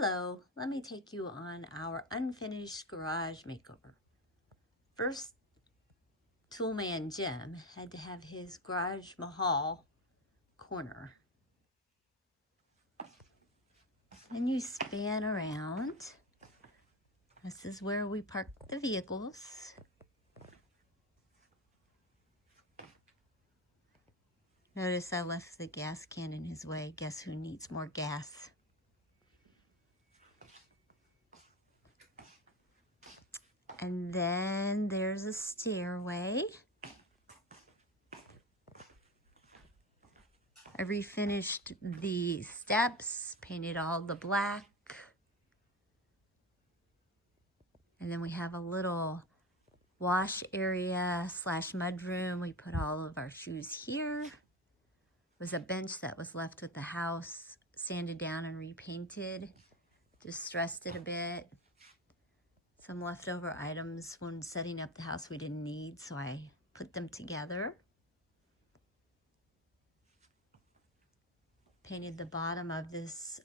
Hello, let me take you on our unfinished garage makeover. First, Toolman Jim had to have his garage mahal corner. Then you span around. This is where we park the vehicles. Notice I left the gas can in his way. Guess who needs more gas? And then there's a stairway. I refinished the steps, painted all the black. And then we have a little wash area / mudroom. We put all of our shoes here. It was a bench that was left with the house, sanded down and repainted. Just stressed it a bit. Some leftover items when setting up the house we didn't need, so I put them together. Painted the bottom of this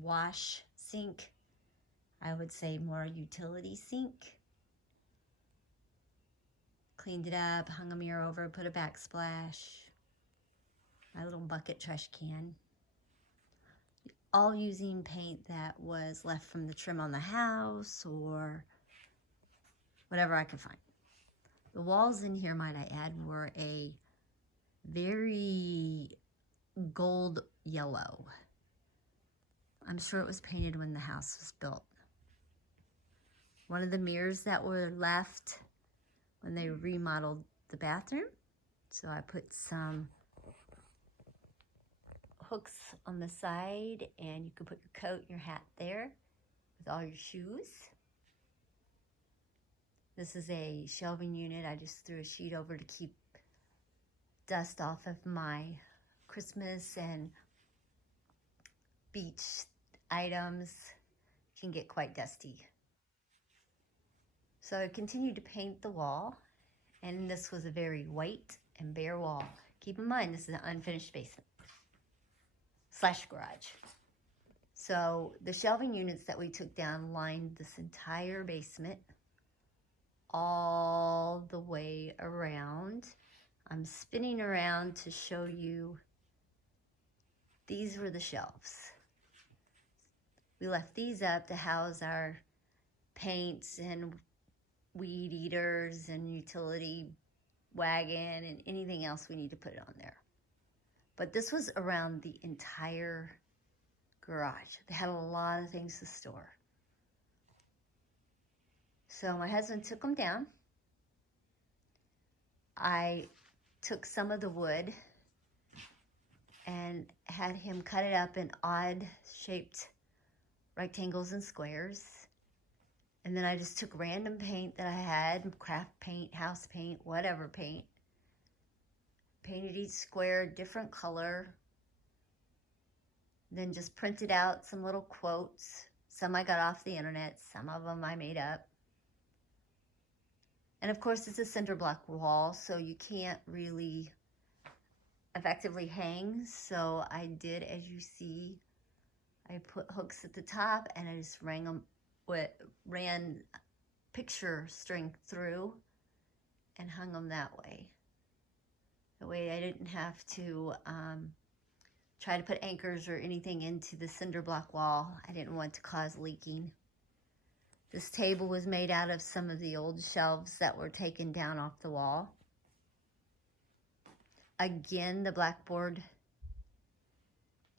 wash sink. I would say more utility sink. Cleaned it up, hung a mirror over, put a backsplash. My little bucket trash can. All using paint that was left from the trim on the house or whatever I could find. The walls in here, might I add, were a very gold yellow. I'm sure it was painted when the house was built. One of the mirrors that were left when they remodeled the bathroom. So I put some hooks on the side, and you could put your coat and your hat there with all your shoes. This is a shelving unit. I just threw a sheet over to keep dust off of my Christmas and beach items. It can get quite dusty. So I continued to paint the wall, and this was a very white and bare wall. Keep in mind, this is an unfinished basement / garage. So the shelving units that we took down lined this entire basement all the way around. I'm spinning around to show you. These were the shelves. We left these up to house our paints and weed eaters and utility wagon and anything else we need to put on there. But this was around the entire garage. They had a lot of things to store. So my husband took them down. I took some of the wood and had him cut it up in odd shaped rectangles and squares. And then I just took random paint that I had, craft paint, house paint, whatever paint. Painted each square different color. Then just printed out some little quotes. Some I got off the internet, some of them I made up. And of course it's a cinder block wall, so you can't really effectively hang. So I did, as you see, I put hooks at the top and I just ran picture string through and hung them that way. That way I didn't have to try to put anchors or anything into the cinder block wall. I didn't want to cause leaking. This table was made out of some of the old shelves that were taken down off the wall. Again, the blackboard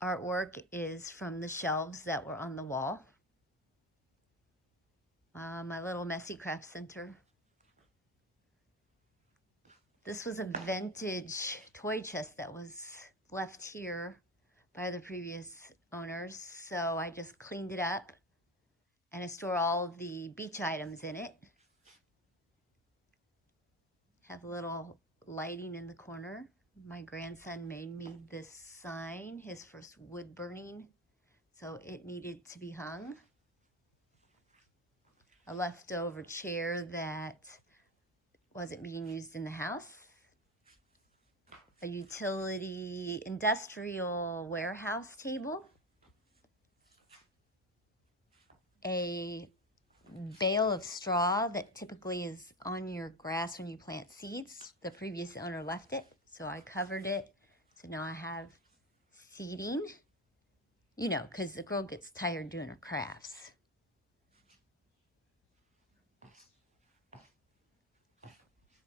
artwork is from the shelves that were on the wall. My little messy craft center. This was a vintage toy chest that was left here by the previous owners. So I just cleaned it up and I store all the beach items in it. Have a little lighting in the corner. My grandson made me this sign, his first wood burning, so it needed to be hung. A leftover chair that wasn't being used in the house. A utility industrial warehouse table. a bale of straw that typically is on your grass when you plant seeds. The previous owner left it, so I covered it. So now I have seeding, you know, because the girl gets tired doing her crafts.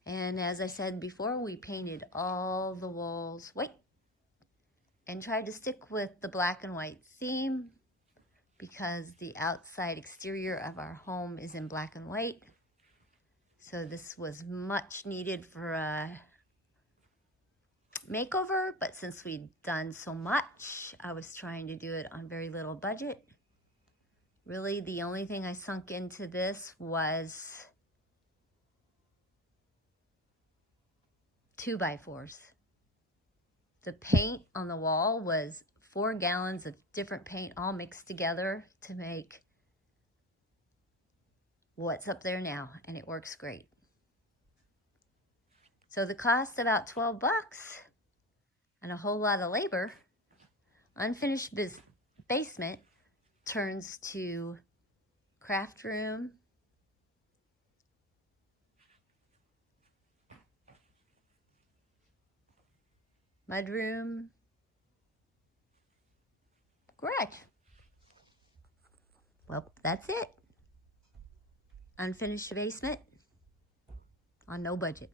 And as I said before, we painted all the walls white and tried to stick with the black and white theme because the outside exterior of our home is in black and white. So this was much needed for a makeover, but since we'd done so much, I was trying to do it on very little budget. Really, the only thing I sunk into this was 2x4s. The paint on the wall was 4 gallons of different paint all mixed together to make what's up there now, and it works great. So the cost about 12 bucks and a whole lot of labor, unfinished basement turns to craft room, mudroom, garage. Well, that's it. Unfinished basement on no budget.